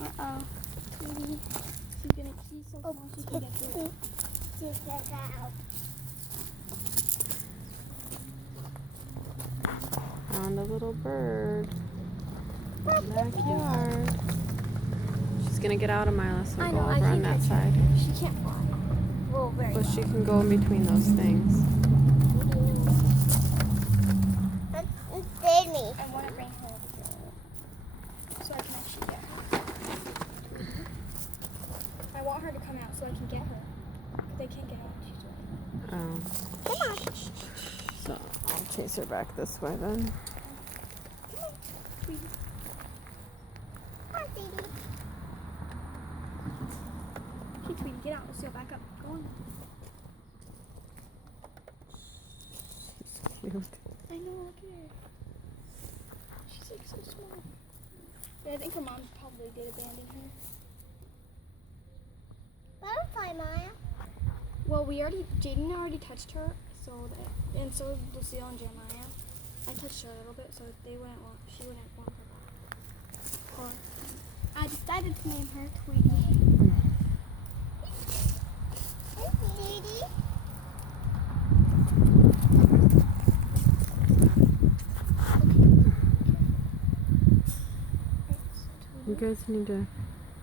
Uh-oh. Sweetie. She's gonna she's so small she can get through it. Found a little bird in the backyard. She's gonna get out of Mila, so I go know, I over on think that I side. She can't fly. Well, very But well. she can go in between those things. I want to bring her over here so I can actually get her. I want her to come out so I can get her. They can't get out. She's away. Oh. Come on. So I'll chase her back this way then. Sweetie. Hi, baby. Hey, Tweety, get out. Let's go back up. Go on. She's cute. I know, look at her. She's like so small. Yeah, I think her mom probably did abandon her. Butterfly, Maya. Well, Jaden already touched her, and so did Lucille and Jeremiah. I touched her a little bit, so she wouldn't want her back. Or, I decided to name her Tweety. Tweety. You guys need to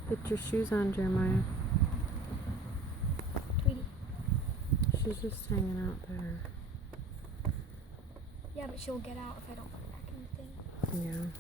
put your shoes on, Jeremiah. Tweety. She's just hanging out there. Yeah, but she'll get out if I don't put her back in the thing. Yeah.